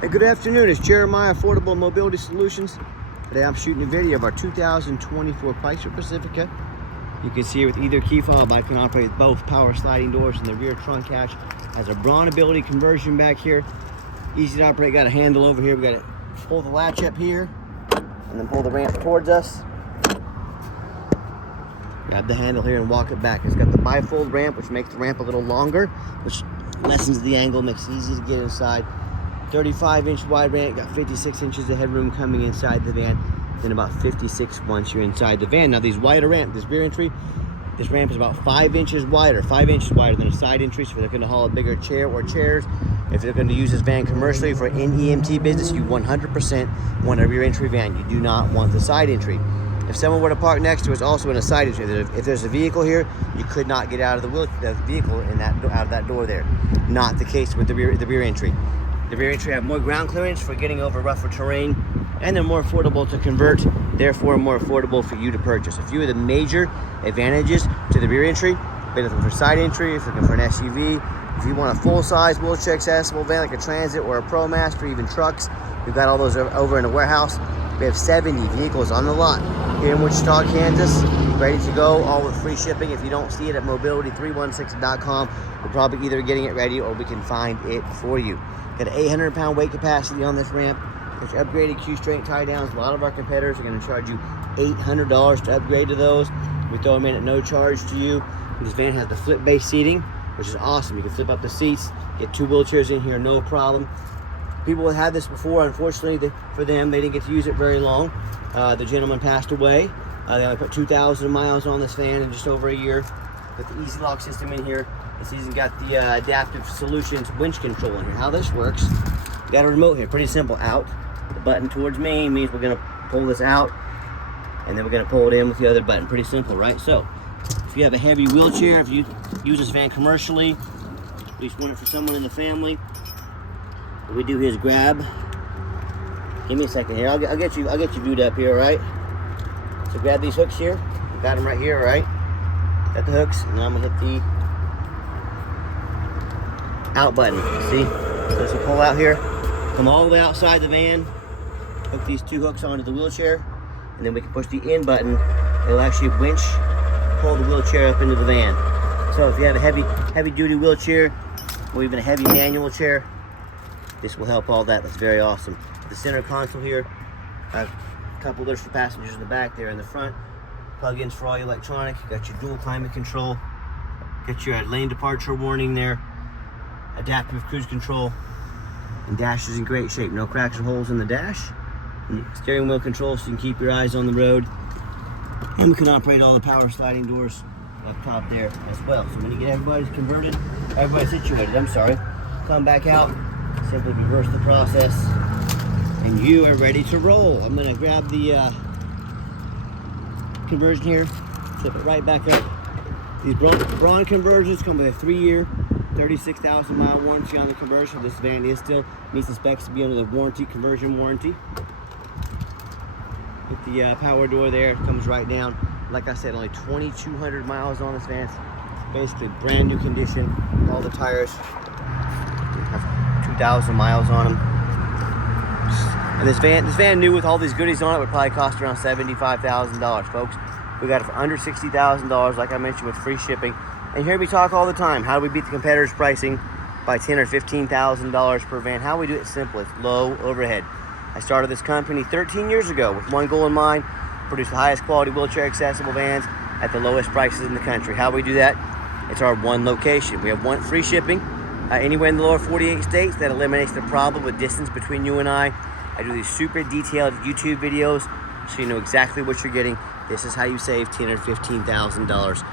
Hey, good afternoon. It's Jeremiah, Affordable Mobility Solutions. Today I'm shooting a video of our 2024 Chrysler Pacifica. You can see with either key fob, I can operate both power sliding doors in the rear trunk hatch. Has a Braun ability conversion back here. Easy to operate, got a handle over here. We got to pull the latch up here and then pull the ramp towards us. Grab the handle here and walk it back. It's got the bifold ramp, which makes the ramp a little longer, which lessens the angle, makes it easy to get inside. 35-inch wide ramp, got 56 inches of headroom coming inside the van, then about 56 once you're inside the van. Now these wider ramp, this rear entry, this ramp is about 5 inches wider, 5 inches wider than a side entry, so if they're going to haul a bigger chair or chairs, if they're going to use this van commercially for an NEMT business, you 100% want a rear entry van. You do not want the side entry. If someone were to park next to us also in a side entry, if there's a vehicle here, you could not get out of the vehicle out of that door there. Not the case with the rear entry. The rear entry have more ground clearance for getting over rougher terrain, and they're more affordable to convert, therefore more affordable for you to purchase. A few of the major advantages to the rear entry: if you're looking for side entry, if you're looking for an SUV, if you want a full-size wheelchair accessible van like a Transit or a ProMaster, even trucks, we've got all those over in the warehouse. We have 70 vehicles on the lot here in Wichita, Kansas, ready to go, all with free shipping. If you don't see it at mobility316.com, we're probably either getting it ready or we can find it for you. Got an 800-pound weight capacity on this ramp. There's upgraded Q-straight tie downs. A lot of our competitors are going to charge you $800 to upgrade to those. We throw them in at no charge to you. This van has the flip-based seating, which is awesome. You can flip up the seats, get 2 wheelchairs in here, no problem. People have had this before. Unfortunately, for them, they didn't get to use it very long. The gentleman passed away. They only put 2,000 miles on this van in just over a year. Got the easy lock system in here. This even got the adaptive solutions winch control in here. How this works, you got a remote here, pretty simple. Out, the button towards me means we're gonna pull this out, and then we're gonna pull it in with the other button. Pretty simple, right? So, if you have a heavy wheelchair, if you use this van commercially, at least want it for someone in the family, what we do here is grab. Give me a second here. I'll get you viewed up here, all right? So grab these hooks here. Got them right here, all right? Got the hooks, and then I'm gonna hit the out button. See? So as we pull out here, come all the way outside the van, hook these 2 hooks onto the wheelchair, and then we can push the in button. It'll actually winch, pull the wheelchair up into the van. So if you have a heavy duty wheelchair or even a heavy manual chair, this will help all that. That's very awesome. The center console here, a couple doors for passengers in the back there. In the front, plug-ins for all your electronic. You got your dual climate control, got your lane departure warning there, adaptive cruise control, and dash is in great shape. No cracks or holes in the dash. And steering wheel control so you can keep your eyes on the road. And we can operate all the power sliding doors up top there as well. So when you get everybody situated, come back out, simply reverse the process, and you are ready to roll. I'm gonna grab the conversion here, flip it right back up. These Braun conversions come with a 3-year, 36,000 mile warranty on the conversion. This van is still meets the specs to be under the conversion warranty. With the power door there, it comes right down. Like I said, only 2,200 miles on this van. It's basically brand new condition. All the tires have 2,000 miles on them. And this van new with all these goodies on it would probably cost around $75,000, folks. We got it for under $60,000, like I mentioned, with free shipping. And you hear me talk all the time. How do we beat the competitors' pricing by $10,000 or $15,000 per van? How we do it simple. It's low overhead. I started this company 13 years ago with one goal in mind: produce the highest quality wheelchair accessible vans at the lowest prices in the country. How we do that? It's our one location. We have one free shipping anywhere in the lower 48 states. That eliminates the problem with distance between you and I. I do these super detailed YouTube videos so you know exactly what you're getting. This is how you save $10,000 or $15,000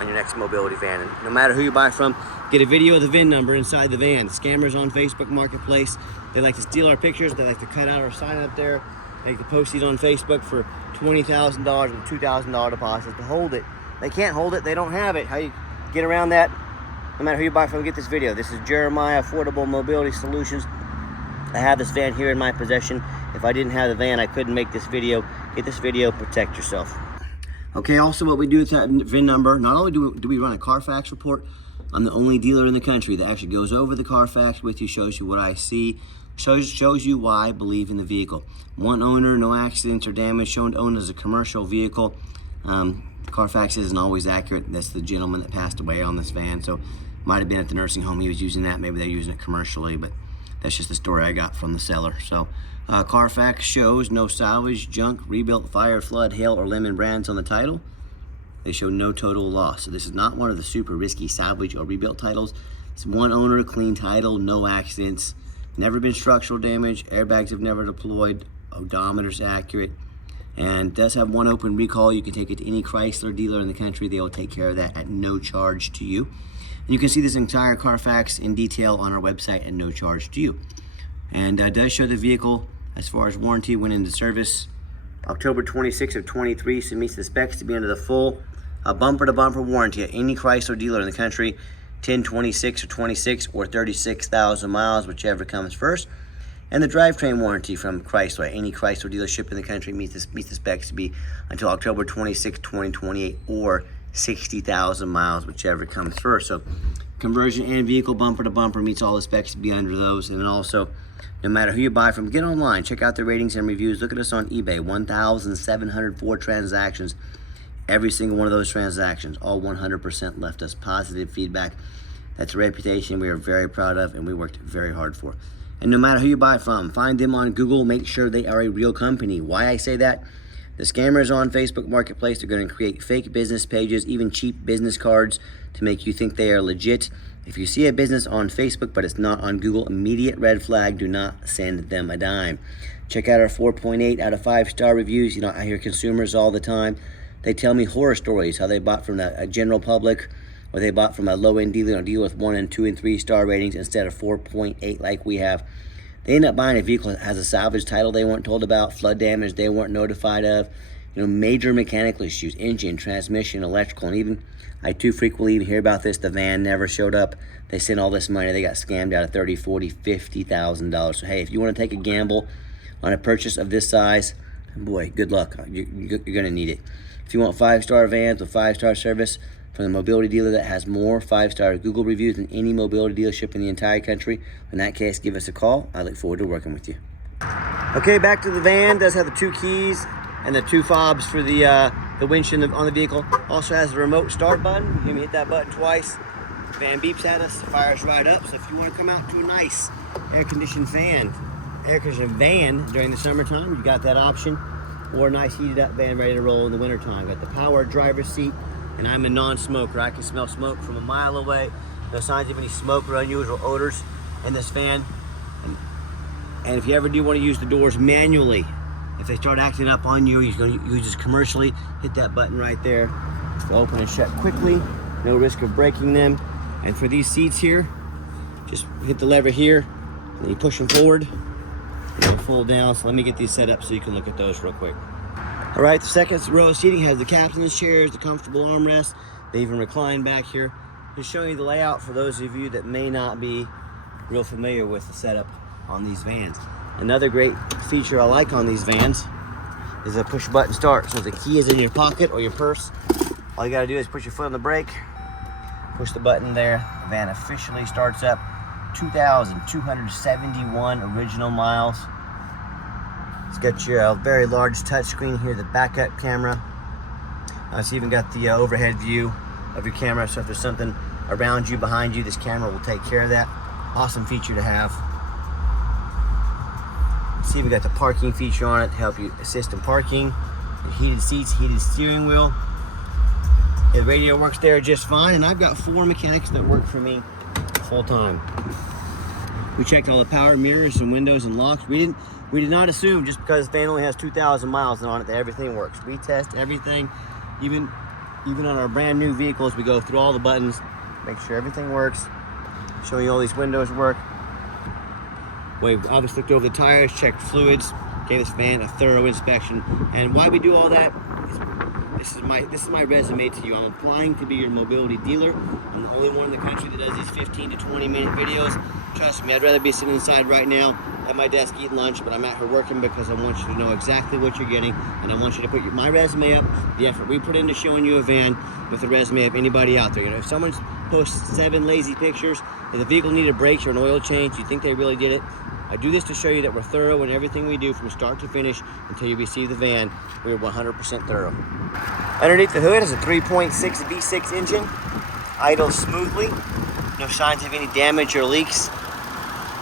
on your next mobility van. And no matter who you buy from, get a video of the VIN number inside the van. Scammers on Facebook Marketplace, they like to steal our pictures. They like to cut out our sign up there. They like to post it on Facebook for $20,000 with $2,000 deposits to hold it. They can't hold it. They don't have it. How you get around that? No matter who you buy from, get this video. This is Jeremiah, Affordable Mobility Solutions. I have this van here in my possession. If I didn't have the van, I couldn't make this video. Get this video, protect yourself. Okay, also what we do with that VIN number, not only do we run a Carfax report, I'm the only dealer in the country that actually goes over the Carfax with you, shows you what I see, Shows you why I believe in the vehicle. One owner, no accidents or damage, shown to own as a commercial vehicle. Carfax isn't always accurate. That's the gentleman that passed away on this van, so might have been at the nursing home he was using that. Maybe they're using it commercially, but that's just the story I got from the seller. So Carfax shows no salvage, junk, rebuilt, fire, flood, hail, or lemon brands on the title. They show no total loss. So this is not one of the super risky salvage or rebuilt titles. It's one owner, clean title, no accidents, never been structural damage, airbags have never deployed, odometer's accurate, and does have one open recall. You can take it to any Chrysler dealer in the country. They will take care of that at no charge to you. And you can see this entire Carfax in detail on our website at no charge to you. And does show the vehicle as far as warranty went into service October 26th of 23, so it meets the specs to be under the full bumper-to-bumper warranty at any Chrysler dealer in the country, 10, 26, or 26, or 36,000 miles, whichever comes first. And the drivetrain warranty from Chrysler, any Chrysler dealership in the country meets the specs to be until October 26, 2028, or 60,000 miles, whichever comes first. So conversion and vehicle bumper to bumper meets all the specs to be under those. And then also, no matter who you buy from, get online, check out the ratings and reviews. Look at us on eBay, 1,704 transactions. Every single one of those transactions, all 100% left us positive feedback. That's a reputation we are very proud of and we worked very hard for. And no matter who you buy from, find them on Google, make sure they are a real company. Why I say that? The scammers on Facebook Marketplace are going to create fake business pages, even cheap business cards to make you think they are legit. If you see a business on Facebook but it's not on Google, immediate red flag, do not send them a dime. Check out our 4.8 out of 5-star reviews. You know, I hear consumers all the time. They tell me horror stories, how they bought from a general public, or they bought from a low-end dealer, or deal with 1 and 2 and 3 star ratings instead of 4.8 like we have. They end up buying a vehicle that has a salvage title they weren't told about, flood damage they weren't notified of, you know, major mechanical issues, engine, transmission, electrical, and even, I too frequently even hear about this, the van never showed up. They sent all this money, they got scammed out of $30,000, $40,000, $50,000. So hey, if you want to take a gamble on a purchase of this size, boy, good luck. You're gonna need it. If you want 5-star vans with 5-star service from the mobility dealer that has more 5-star Google reviews than any mobility dealership in the entire country, in that case, give us a call. I look forward to working with you. Okay, back to the van. Does have the 2 keys and the 2 fobs for the winch on the vehicle. Also has the remote start button. You can hit that button twice. The van beeps at us, fires right up. So if you want to come out to a nice air-conditioned van during the summertime, you got that option. Or a nice heated up van ready to roll in the wintertime. Got the power driver's seat, and I'm a non-smoker. I can smell smoke from a mile away. No signs of any smoke or unusual odors in this van. And if you ever do want to use the doors manually, if they start acting up on you, you're going to use this commercially, hit that button right there. They'll open and shut quickly, no risk of breaking them. And for these seats here, just hit the lever here, and you push them forward. They'll fold down, so let me get these set up so you can look at those real quick. All right, the second row of seating has the captain's chairs, the comfortable armrests. They even recline back here. Just showing you the layout for those of you that may not be real familiar with the setup on these vans. Another great feature I like on these vans is a push button start. So if the key is in your pocket or your purse, all you gotta do is put your foot on the brake, push the button there. The van officially starts up. 2,271 original miles. It's got your very large touchscreen here, the backup camera. It's even got the overhead view of your camera, so if there's something around you, behind you, this camera will take care of that. Awesome feature to have. See, we got the parking feature on it to help you assist in parking. The heated seats, heated steering wheel. The radio works there just fine, and I've got 4 mechanics that work for me full time. We checked all the power mirrors and windows and locks. We did not assume just because the van only has 2,000 miles on it that everything works. We test everything, even on our brand new vehicles. We go through all the buttons, make sure everything works. Showing you all these windows work. We've obviously looked over the tires, checked fluids, gave this van a thorough inspection. And why we do all that is this is my resume to you. I'm applying to be your mobility dealer. I'm the only one in the country that does these 15 to 20 minute videos. Trust me, I'd rather be sitting inside right now at my desk eating lunch, but I'm out here working because I want you to know exactly what you're getting, and I want you to put my resume up, the effort we put into showing you a van with the resume of anybody out there. You know, if someone posts 7 lazy pictures, if the vehicle needed brakes or an oil change, you think they really did it? I do this to show you that we're thorough in everything we do from start to finish until you receive the van. We're 100% thorough. Underneath the hood is a 3.6 V6 engine, idles smoothly, no signs of any damage or leaks,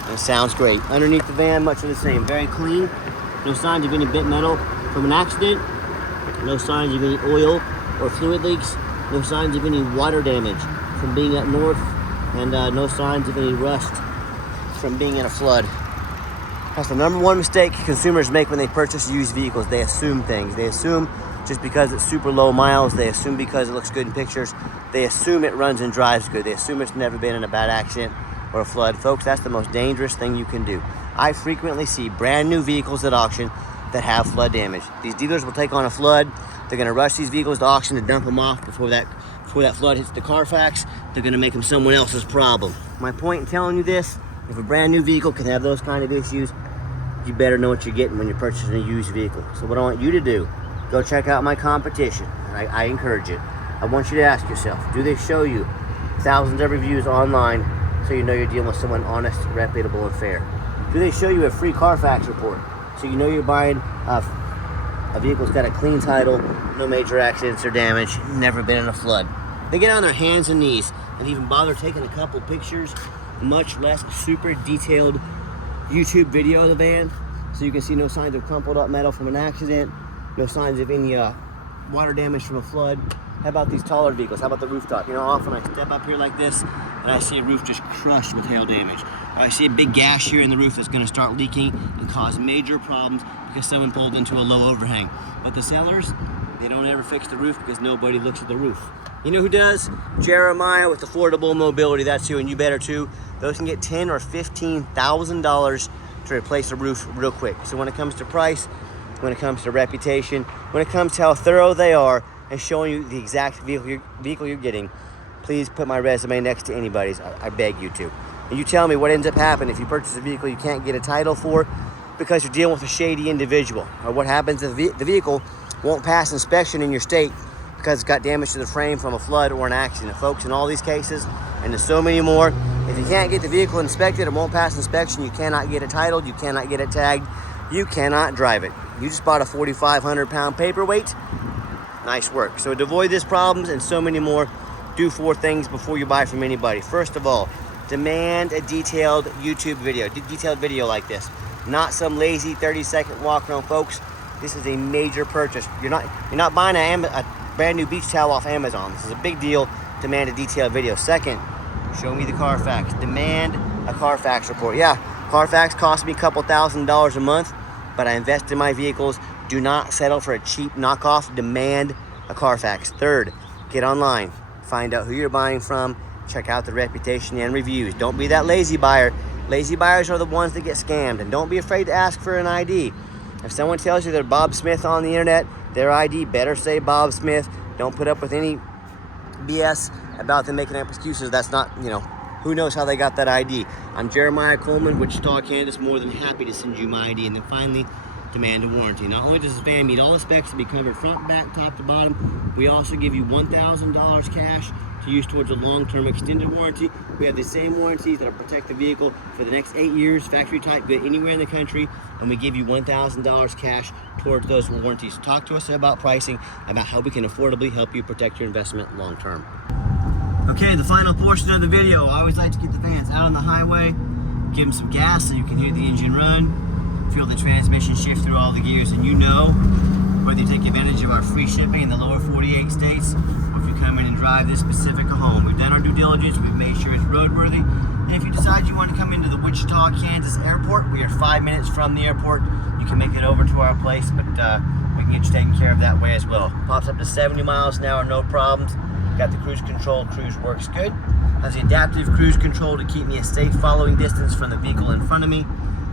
and it sounds great. Underneath the van, much of the same, very clean, no signs of any bent metal from an accident, no signs of any oil or fluid leaks, no signs of any water damage from being up north, and no signs of any rust from being in a flood. That's the number one mistake consumers make when they purchase used vehicles. They assume things. They assume just because it's super low miles, they assume because it looks good in pictures, they assume it runs and drives good. They assume it's never been in a bad accident or a flood. Folks, that's the most dangerous thing you can do. I frequently see brand new vehicles at auction that have flood damage. These dealers will take on a flood. They're gonna rush these vehicles to auction to dump them off before that flood hits the Carfax. They're gonna make them someone else's problem. My point in telling you this, if a brand new vehicle can have those kind of issues, you better know what you're getting when you're purchasing a used vehicle. So what I want you to do, go check out my competition. I encourage it. I want you to ask yourself, do they show you thousands of reviews online so you know you're dealing with someone honest, reputable, and fair? Do they show you a free Carfax report so you know you're buying a vehicle's got a clean title, no major accidents or damage, never been in a flood? They get on their hands and knees and even bother taking a couple pictures, much less super detailed YouTube video of the van, so you can see no signs of crumpled up metal from an accident, no signs of any water damage from a flood. How about these taller vehicles? How about the rooftop? You know, often I step up here like this and I see a roof just crushed with hail damage. Or I see a big gash here in the roof that's going to start leaking and cause major problems because someone pulled into a low overhang. But the sellers, they don't ever fix the roof because nobody looks at the roof. You know who does? Jeremiah with Affordable Mobility. That's who, and you better too. Those can get $10,000 or $15,000 to replace a roof real quick. So when it comes to price, when it comes to reputation, when it comes to how thorough they are and showing you the exact vehicle you're getting, please put my resume next to anybody's. I beg you to. And you tell me what ends up happening if you purchase a vehicle you can't get a title for because you're dealing with a shady individual. Or what happens if the vehicle won't pass inspection in your state because it's got damage to the frame from a flood or an accident. Folks, in all these cases, and there's so many more, if you can't get the vehicle inspected, it won't pass inspection, you cannot get it titled, you cannot get it tagged, you cannot drive it. You just bought a 4,500 pound paperweight. Nice work. So to avoid these problems and so many more, do 4 things before you buy from anybody. First of all, demand a detailed YouTube video, detailed video like this. Not some lazy 30-second walk around, folks. This is a major purchase. You're not buying a brand new beach towel off Amazon. This is a big deal. Demand a detailed video. Second, show me the Carfax. Demand a Carfax report. Yeah, Carfax costs me a couple $1,000s a month, but I invest in my vehicles. Do not settle for a cheap knockoff. Demand a Carfax. Third, get online. Find out who you're buying from. Check out the reputation and reviews. Don't be that lazy buyer. Lazy buyers are the ones that get scammed. And don't be afraid to ask for an ID. If someone tells you they're Bob Smith on the internet, their ID better say Bob Smith. Don't put up with any BS about them making up excuses. That's not, who knows how they got that ID. I'm Jeremiah Coleman, Wichita, Kansas. More than happy to send you my ID. And then finally, demand a warranty. Not only does this van meet all the specs to be covered front, back, top to bottom, we also give you $1,000 cash to use towards a long-term extended warranty. We have the same warranties that will protect the vehicle for the next 8 years, factory type, good anywhere in the country, and we give you $1,000 cash towards those warranties. Talk to us about pricing, about how we can affordably help you protect your investment long-term. Okay, the final portion of the video. I always like to get the vans out on the highway, give them some gas so you can hear the engine run, feel the transmission shift through all the gears, and whether you take advantage of our free shipping in the lower 48 states, or if you come in and drive this specific home. We've done our due diligence, we've made sure it's roadworthy, and if you decide you want to come into the Wichita, Kansas airport, we are 5 minutes from the airport. You can make it over to our place, but we can get you taken care of that way as well. Pops up to 70 miles an hour, no problems. Got the cruise control, cruise works good. Has the adaptive cruise control to keep me a safe following distance from the vehicle in front of me.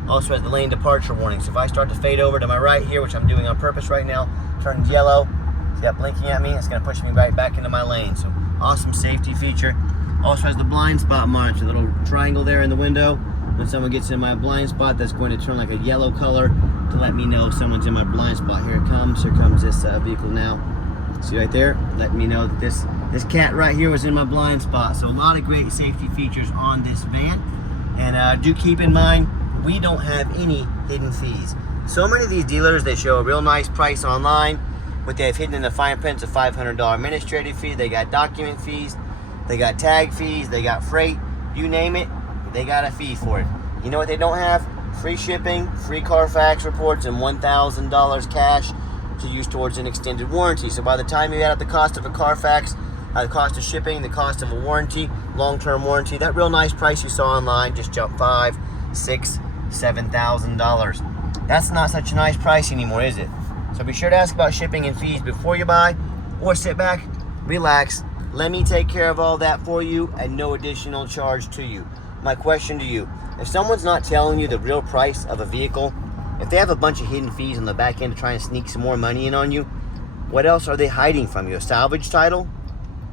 Also has the lane departure warning. So if I start to fade over to my right here, which I'm doing on purpose right now, turns yellow, see that blinking at me? It's gonna push me right back into my lane. So awesome safety feature. Also has the blind spot monitor, the little triangle there in the window. When someone gets in my blind spot, that's going to turn like a yellow color to let me know someone's in my blind spot. Here it comes, here comes this vehicle now. See right there, letting me know that this cat right here was in my blind spot. So a lot of great safety features on this van. And do keep in mind, we don't have any hidden fees. So many of these dealers, they show a real nice price online, but they have hidden in the fine print's a $500 administrative fee. They got document fees, they got tag fees, they got freight, you name it, they got a fee for it. You know what they don't have? Free shipping, free Carfax reports, and $1,000 cash to use towards an extended warranty. So by the time you add up the cost of a Carfax, the cost of shipping, the cost of a warranty, long-term warranty, that real nice price you saw online just jumped $5,000, $6,000, $7,000. That's not such a nice price anymore, is it? So be sure to ask about shipping and fees before you buy, or sit back, relax, let me take care of all that for you at no additional charge to you. My question to you, if someone's not telling you the real price of a vehicle, if they have a bunch of hidden fees on the back end to try and sneak some more money in on you, what else are they hiding from you? A salvage title?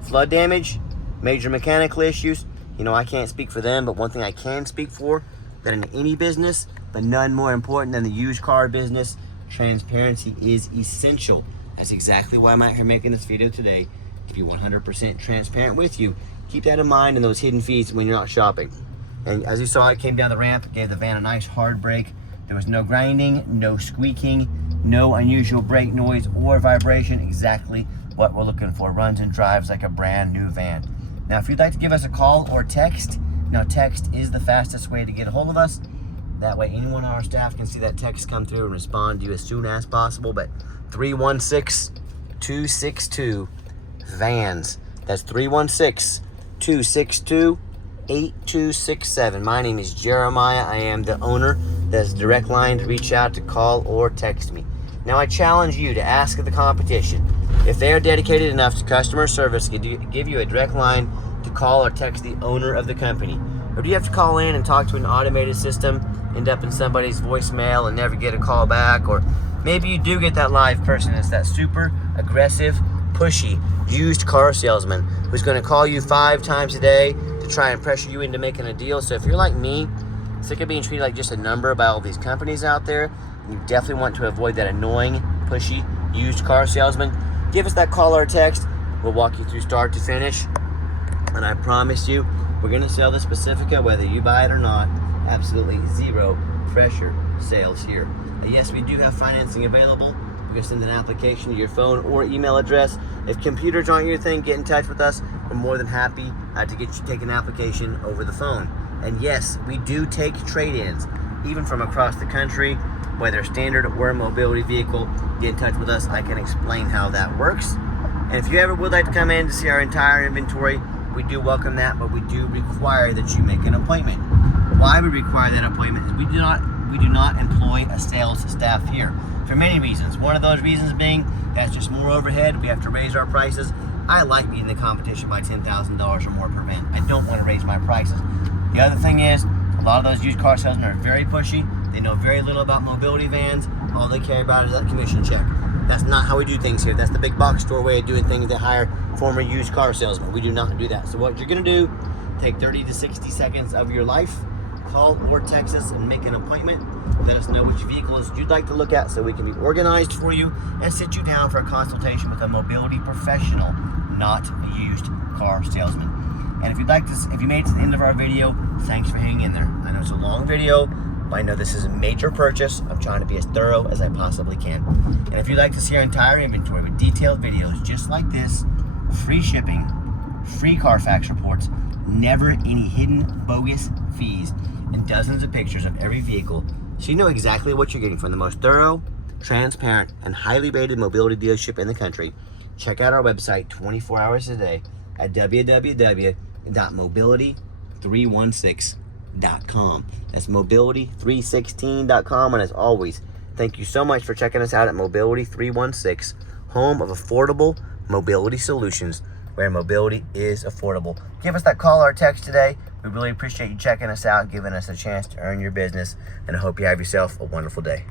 Flood damage? Major mechanical issues? You know, I can't speak for them, but one thing I can speak for, that in any business, but none more important than the used car business, transparency is essential. That's exactly why I'm out here making this video today, to be 100% transparent with you. Keep that in mind and those hidden fees when you're not shopping. And as you saw, it came down the ramp, gave the van a nice hard brake. There was no grinding, no squeaking, no unusual brake noise or vibration. Exactly what we're looking for. Runs and drives like a brand new van. Now, if you'd like to give us a call or text, now text is the fastest way to get a hold of us. That way anyone on our staff can see that text come through and respond to you as soon as possible. But 316-262-VANS. That's 316-262-8267. My name is Jeremiah. I am the owner. That's a direct line to reach out, to call, or text me. Now I challenge you to ask the competition if they are dedicated enough to customer service to give you a direct line to call or text the owner of the company. Or do you have to call in and talk to an automated system, end up in somebody's voicemail and never get a call back? Or maybe you do get that live person. It's that super aggressive, pushy, used car salesman who's going to call you 5 times a day to try and pressure you into making a deal. So if you're like me, sick of being treated like just a number by all these companies out there, and you definitely want to avoid that annoying, pushy, used car salesman, give us that call or text. We'll walk you through start to finish. And I promise you, we're going to sell this Pacifica whether you buy it or not. Absolutely zero pressure sales here. And yes, we do have financing available. You can send an application to your phone or email address. If computers aren't your thing, get in touch with us. We're more than happy to get you take an application over the phone. And yes, we do take trade-ins, even from across the country, whether standard or mobility vehicle. Get in touch with us. I can explain how that works. And if you ever would like to come in to see our entire inventory, we do welcome that, but we do require that you make an appointment. Why we require that appointment is we do not employ a sales staff here for many reasons. One of those reasons being that's just more overhead. We have to raise our prices. I like beating the competition by $10,000 or more per van. I don't want to raise my prices. The other thing is, a lot of those used car salesmen are very pushy. They know very little about mobility vans. All they care about is that commission check. That's not how we do things here. That's the big box store way of doing things that hire former used car salesmen. We do not do that. So what you're going to do, take 30 to 60 seconds of your life, call or text us and make an appointment. Let us know which vehicles you'd like to look at so we can be organized for you and sit you down for a consultation with a mobility professional, not a used car salesman. And if you'd like to, if you made it to the end of our video, thanks for hanging in there. I know it's a long video, but I know this is a major purchase. I'm trying to be as thorough as I possibly can. And if you'd like to see our entire inventory with detailed videos just like this, free shipping, free Carfax reports, never any hidden bogus fees, and dozens of pictures of every vehicle, so you know exactly what you're getting from the most thorough, transparent, and highly rated mobility dealership in the country, check out our website 24 hours a day at www.mobility316.com. That's mobility316.com. And as always, thank you so much for checking us out at Mobility 316, home of affordable mobility solutions, where mobility is affordable. Give us that call or text today. We really appreciate you checking us out, giving us a chance to earn your business, and I hope you have yourself a wonderful day.